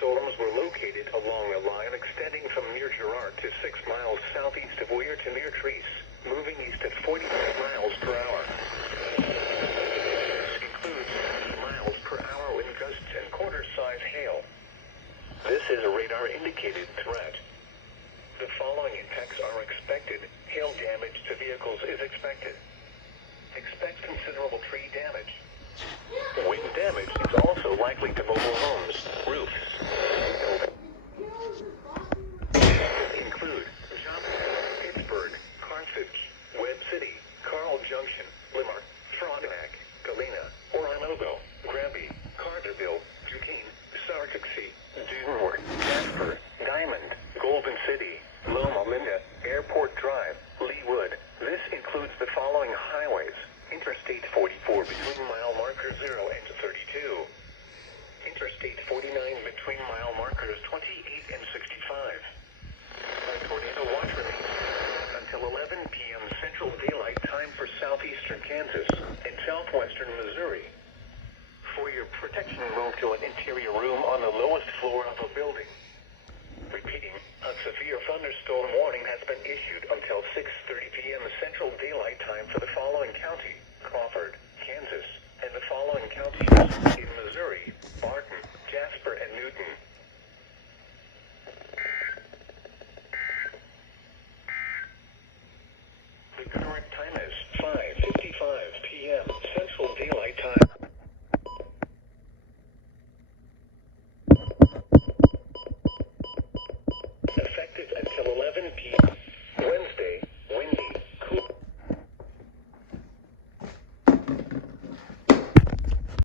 thunderstorms were located along a line extending from near Girard to 6 miles southeast of Weir to near Treese, moving east at 45 miles per hour. This includes 50 miles per hour wind gusts and quarter-size hail. This is a radar-indicated threat. The following impacts are expected. Hail damage to vehicles is expected. Expect considerable tree damage. Wind damage is also likely to mobile homes, roofs, include Johnson, Pittsburgh, Carthage, Webb City, Carl Junction, Limerick, Frontenac, Galena, Orinoco, Granby, Carterville, Duquesne, Sartexy, Dunmore, Jasper, Diamond, Golden City, Loma Linda, Airport Drive, Leewood. This includes the following highways. Interstate 44 between mile marker 0 and 32. Interstate 49 between mile markers 28 and 65. Tornado watch remains until 11 p.m. Central Daylight Time for southeastern Kansas and southwestern Missouri. For your protection, move to an interior room on the lowest floor of a building. Repeating, a severe thunderstorm warning has been issued until 6:30 p.m. Central Daylight Time for the following county, Crawford, Kansas, and the following